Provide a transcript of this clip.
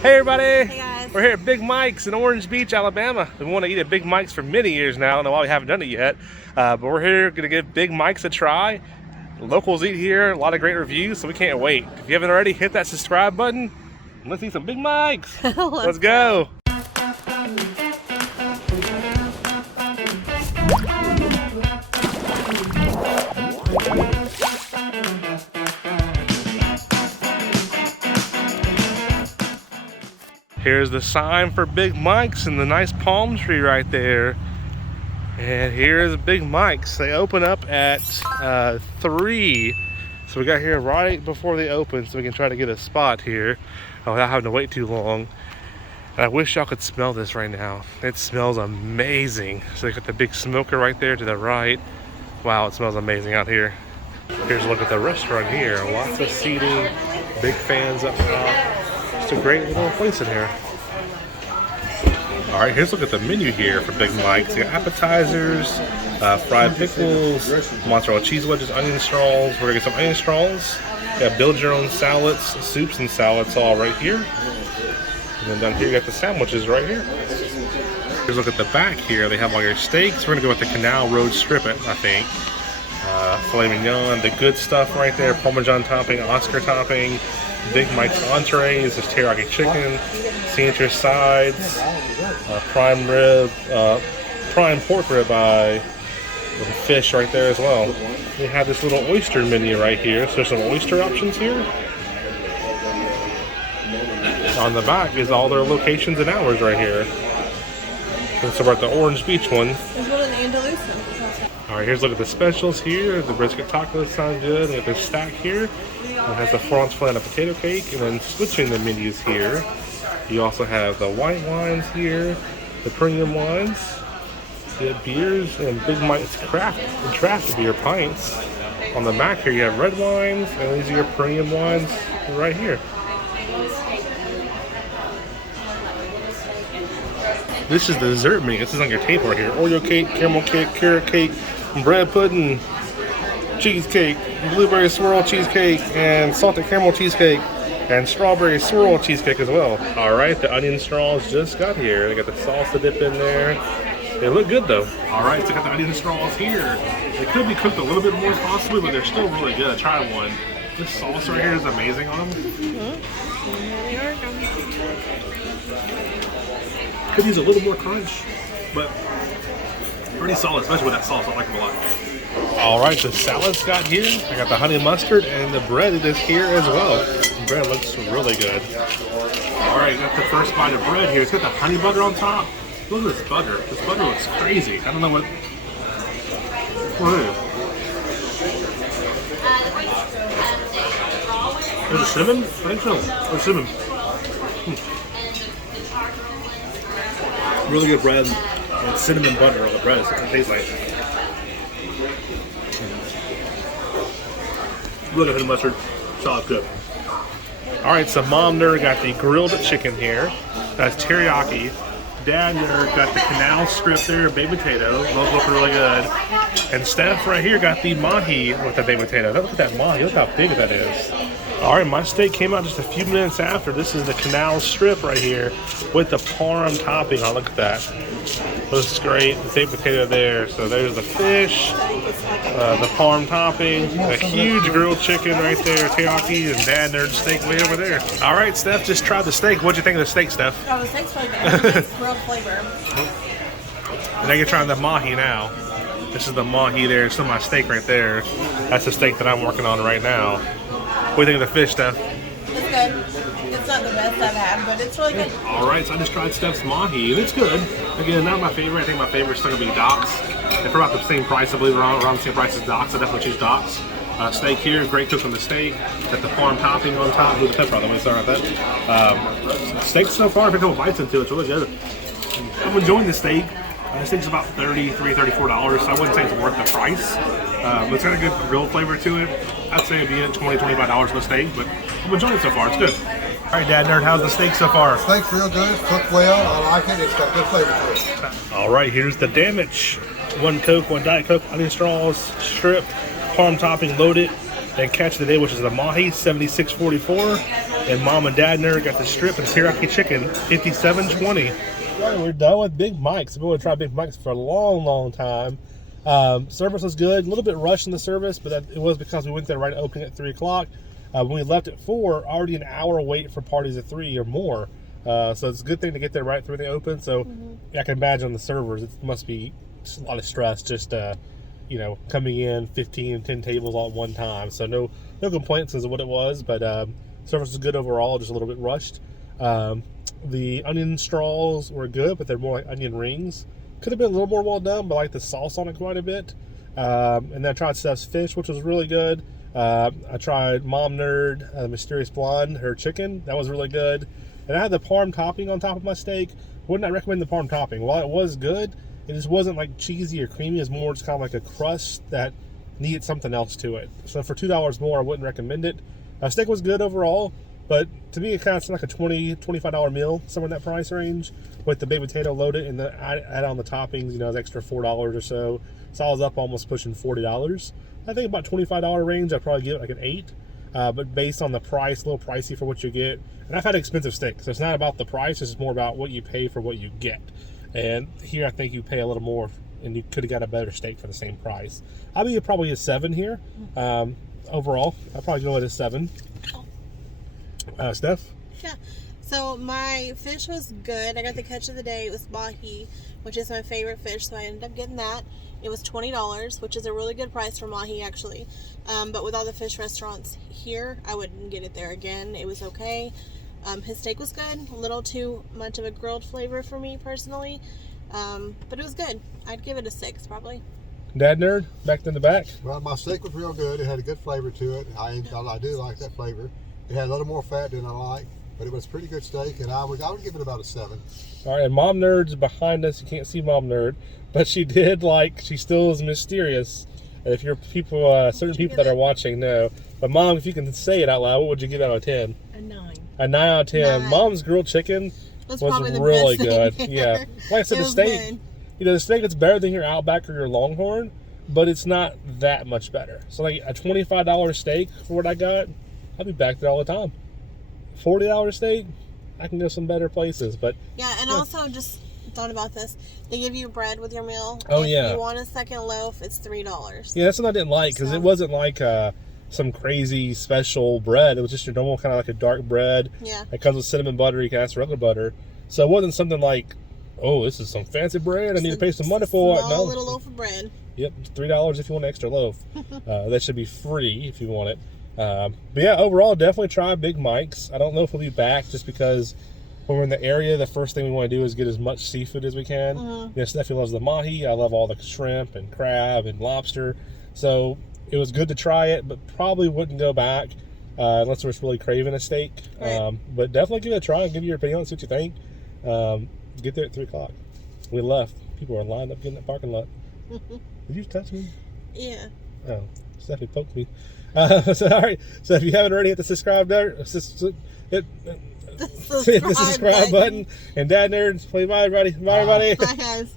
Hey everybody! Hey guys. We're here at Big Mike's in Orange Beach, Alabama. We want to eat at Big Mike's for many years now. I don't know why we haven't done it yet. But we're here going to give Big Mike's a try. Locals eat here, a lot of great reviews, so we can't wait. If you haven't already, hit that subscribe button. Let's eat some Big Mike's. Let's go. Here's the sign for Big Mike's and the nice palm tree right there. And here's Big Mike's. They open up at 3. So we got here right before they open so we can try to get a spot here without having to wait too long. And I wish y'all could smell this right now. It smells amazing. So they got the big smoker right there to the right. Wow, it smells amazing out here. Here's a look at the restaurant here. Lots of seating, big fans up top. It's a great little place in here. All right, here's a look at the menu here for Big Mike's. You got appetizers, fried pickles, mozzarella cheese wedges, onion straws. We're gonna get some onion straws. You got build your own salads, soups and salads all right here. And then down here you got the sandwiches right here. Here's a look at the back here. They have all your steaks. We're gonna go with the Canal Road strip, I think. Filet mignon, the good stuff right there. Parmesan topping, Oscar topping. Big Mike's entrees, there's teriyaki chicken, signature sides, prime pork ribeye, with fish right there as well. We have this little oyster menu right here, so there's some oyster options here. On the back is all their locations and hours right here. So we're at the Orange Beach one. There's one in Andalusia. Alright, here's a look at the specials here. The brisket tacos sound good. We got this stack here. It has the 4-ounce flat and a potato cake. And then switching the menus here, you also have the white wines here, the premium wines, you have beers, and Big Mike's draft beer pints. On the back here, you have red wines, and these are your premium wines right here. This is the dessert menu. This is on your table right here. Oreo cake, caramel cake, carrot cake, bread pudding, cheesecake, blueberry swirl cheesecake, and salted caramel cheesecake, and strawberry swirl cheesecake as well. All right, the onion straws just got here. They got the salsa dip in there. They look good though. All right, so got the onion straws here. They could be cooked a little bit more possibly, but they're still really good. Try one. This sauce right here is amazing on them. Could use a little more crunch, but pretty solid, especially with that sauce. I like them a lot. All right, the salads got here. I got the honey mustard, and the bread is here as well. The bread looks really good. All right, got the first bite of bread here. It's got the honey butter on top. Look at this butter. This butter looks crazy. I don't know what it is. Is it cinnamon? I think so. Or cinnamon. Really good bread and cinnamon butter on the bread. That's what it tastes like. Really good mustard. Solid good. Alright, so Mom Nerd got the grilled chicken here. That's teriyaki. Dad Nerd got the canal strip there, baked potato. Those look really good. And Steph right here got the mahi with the baked potato. Look at that mahi. Look how big that is. Alright, my steak came out just a few minutes after. This is the canal strip right here with the parm topping. Oh, look at that. Looks great. The baked potato there. So there's the fish, the parm topping, a huge grilled chicken right there, teriyaki, and Dad Nerd steak way over there. Alright, Steph just tried the steak. What'd you think of the steak, Steph? Oh, the steak's really good. It's grilled flavor. Now you're trying the mahi now. This is the mahi there. It's still my steak right there. That's the steak that I'm working on right now. What do you think of the fish, Steph? It's good. It's not the best I've had, but it's really good. Alright, so I just tried Steph's mahi, and it's good. Again, not my favorite. I think my favorite is still going to be Doc's. They're about the same price, I believe, around the same price as Doc's. I definitely choose Doc's. Steak here, great cook on the steak. Got the parm topping on top. Blue pepper on the way, sorry about that. Steak so far, if I don't bites into it, it's really good. I'm enjoying the steak. This thing's about $33, $34, so I wouldn't say it's worth the price. But it's got a good grilled flavor to it. I'd say it'd be at $20, $25 for the steak, but I'm enjoying it so far. It's good. All right, Dad Nerd, how's the steak so far? Steak's real good. It's cooked well. I like it. It's got good flavor to it. All right, here's the damage. 1 Coke, 1 Diet Coke, onion straws, stripped, parm topping loaded, And catch of the day, which is the mahi, $76.44. And Mom and Dad Nerd got the strip and teriyaki chicken, $57.20. Well, we're done with Big Mike's. I've been wanting to try Big Mike's for a long, long time. Service was good. A little bit rushed in the service, but it was because we went there right opening at 3 o'clock. When we left at 4, already an hour wait for parties at 3 or more. So it's a good thing to get there right through they open. So I can imagine the servers, it must be just a lot of stress just coming in 10 tables all at one time. So no complaints as to what it was, but service was good overall, just a little bit rushed. The onion straws were good, but they're more like onion rings. Could have been a little more well done, but I like the sauce on it quite a bit. And then I tried Steph's fish, which was really good. I tried Mom Nerd, the Mysterious Blonde, her chicken. That was really good. And I had the parm topping on top of my steak. Would not recommend the parm topping. While it was good, it just wasn't like cheesy or creamy. It was more just kind of like a crust that needed something else to it. So for $2 more, I wouldn't recommend it. Steak was good overall, but to me, it kind of seemed like a $20, $25 meal, somewhere in that price range, with the baked potato loaded and add on the toppings, the extra $4 or so. So I was up almost pushing $40. I think about $25 range, I'd probably give it like an 8. But based on the price, a little pricey for what you get. And I've had expensive steak, so it's not about the price, it's more about what you pay for what you get. And here I think you pay a little more and you could have got a better steak for the same price. I'll be probably a 7 here. Overall, I'll probably go at a 7. Steph? Yeah. So my fish was good. I got the catch of the day. It was mahi, which is my favorite fish, so I ended up getting that. It was $20, which is a really good price for mahi, actually. But with all the fish restaurants here, I wouldn't get it there again. It was okay. His steak was good. A little too much of a grilled flavor for me, personally. But it was good. I'd give it a 6, probably. Dad Nerd, back in the back. Well, my steak was real good. It had a good flavor to it. I do like that flavor. It had a little more fat than I like, but it was a pretty good steak, and I would give it about a 7. All right, and Mom Nerd's behind us. You can't see Mom Nerd, but she still is mysterious. And if you're people, certain people that are watching know. But Mom, if you can say it out loud, what would you give out of 10? A 9. A 9 out of 10. 9. Mom's grilled chicken was really good. Yeah, like I said, the steak. Good. The steak is better than your Outback or your Longhorn, but it's not that much better. So like a $25 steak for what I got, I'll be back there all the time. $40 steak, I can go some better places. But yeah, and also just thought about this. They give you bread with your meal. Oh, if yeah. you want a second loaf, it's $3. Yeah, that's what I didn't like, because it wasn't like some crazy special bread. It was just your normal kind of like a dark bread. Yeah. It comes with cinnamon butter. You can ask for other butter. So it wasn't something like, oh, this is some fancy bread. I need to pay some money for it. No, little loaf of bread. Yep, $3 if you want an extra loaf. That should be free if you want it. But yeah, overall, definitely try Big Mike's. I don't know if we'll be back just because when we're in the area, the first thing we want to do is get as much seafood as we can. Steffi loves the mahi. I love all the shrimp and crab and lobster. So it was good to try it, but probably wouldn't go back unless we're really craving a steak. Right. But definitely give it a try and give you your opinion on it, see what you think. Get there at 3 o'clock. We left. People were lined up getting in the parking lot. Did you touch me? Yeah. Oh, Steffi poked me. So, all right. So if you haven't already hit the subscribe hit the subscribe button. And Dad Nerds, play bye, everybody. Bye, everybody. Bye, guys.